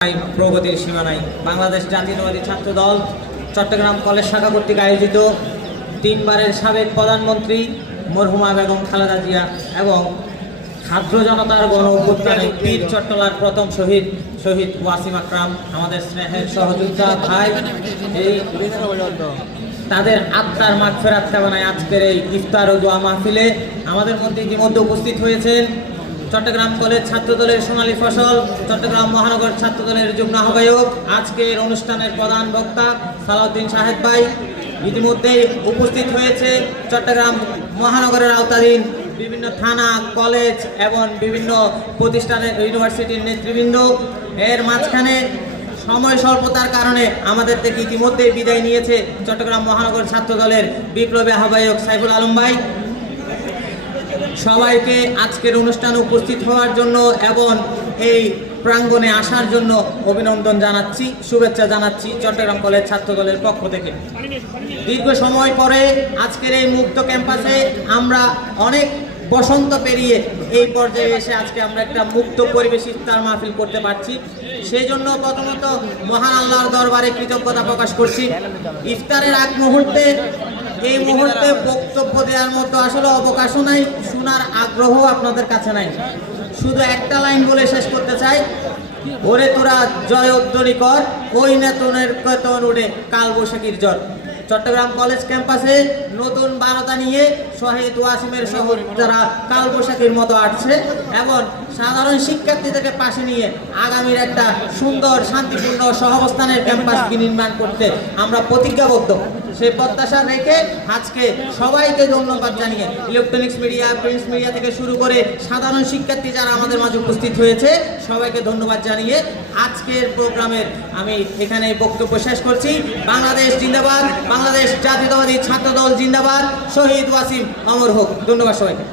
প্রগতির সীমা নাই। বাংলাদেশ জাতীয়তাবাদী ছাত্র দল চট্টগ্রাম কলেজ শাখা কর্তৃক আয়োজিত তিনবারের সাবেক প্রধানমন্ত্রী মরহুমা বেগম খালেদা জিয়া এবং ছাত্র জনতার গণ অভ্যুত্থানে পীর চট্টলার প্রথম শহীদ ওয়াসিম আকরাম আমাদের স্নেহের সহযোদ্ধা ভাই, এই তাদের আত্মার মাগফিরাত কামনায় আজকের এই ইফতার ও দোয়া মাহফিলে আমাদের মধ্যে ইতিমধ্যে উপস্থিত হয়েছেন চট্টগ্রাম কলেজ ছাত্র দলের সোনালী ফসল, চট্টগ্রাম মহানগর ছাত্র দলের যুগ্ম আহ্বায়ক, আজকের অনুষ্ঠানের প্রধান বক্তা সালাউদ্দিন সাহেদ ভাই। ইতিমধ্যেই উপস্থিত হয়েছে চট্টগ্রাম মহানগরের আওতাধীন বিভিন্ন থানা, কলেজ এবং বিভিন্ন প্রতিষ্ঠানের ইউনিভার্সিটির নেতৃবৃন্দ। এর মাঝখানে সময় স্বল্পতার কারণে আমাদের থেকে ইতিমধ্যেই বিদায় নিয়েছে চট্টগ্রাম মহানগর ছাত্র দলের বিপ্লবী আহ্বায়ক সাইফুল আলম ভাই। সবাইকে আজকের অনুষ্ঠানে উপস্থিত হওয়ার জন্য এবং এই প্রাঙ্গণে আসার জন্য অভিনন্দন জানাচ্ছি, শুভেচ্ছা জানাচ্ছি চট্টগ্রাম কলেজ ছাত্র দলের পক্ষ থেকে। দীর্ঘ সময় পরে আজকের এই মুক্ত ক্যাম্পাসে আমরা অনেক বসন্ত পেরিয়ে এই পর্যায়ে এসে আজকে আমরা একটা মুক্ত পরিবেশ ইফতার মাহফিল করতে পারছি। সেই জন্য প্রথমত মহান আল্লাহর দরবারে কৃতজ্ঞতা প্রকাশ করছি। ইফতারের আগ মুহূর্তে এই মুহূর্তে বক্তব্য দেওয়ার মতো আসলে অবকাশও নাই, শোনার আগ্রহ আপনাদের কাছে নাই। শুধু একটা লাইন বলে শেষ করতে চাই, ওরে তোরা জয়ধ্বনি কর, ওই নেতনের কেতন উড়ে কাল বৈশাখীর জ্বর। চট্টগ্রাম কলেজ ক্যাম্পাসে নতুন বারতা নিয়ে শহীদ ওয়াসিমের শহর যারা কালবৈশাখীর মতো আসছে এবং সাধারণ শিক্ষার্থীদেরকে পাশে নিয়ে আগামীর একটা সুন্দর শান্তিপূর্ণ সহাবস্থানের ক্যাম্পাসকে নির্মাণ করতে আমরা প্রতিজ্ঞাবদ্ধ। সেই প্রত্যাশা রেখে আজকে সবাইকে ধন্যবাদ জানিয়ে ইলেকট্রনিক্স মিডিয়া, প্রিন্ট মিডিয়া থেকে শুরু করে সাধারণ শিক্ষার্থী যারা আমাদের মাঝে উপস্থিত হয়েছে সবাইকে ধন্যবাদ জানিয়ে আজকের প্রোগ্রামের আমি এখানে বক্তব্য শেষ করছি। বাংলাদেশ জিন্দাবাদ, বাংলাদেশ জাতীয়তাবাদী ছাত্র দল জিন্দাবাদ, শহীদ ওয়াসিম অমর হোক। ধন্যবাদ সবাইকে।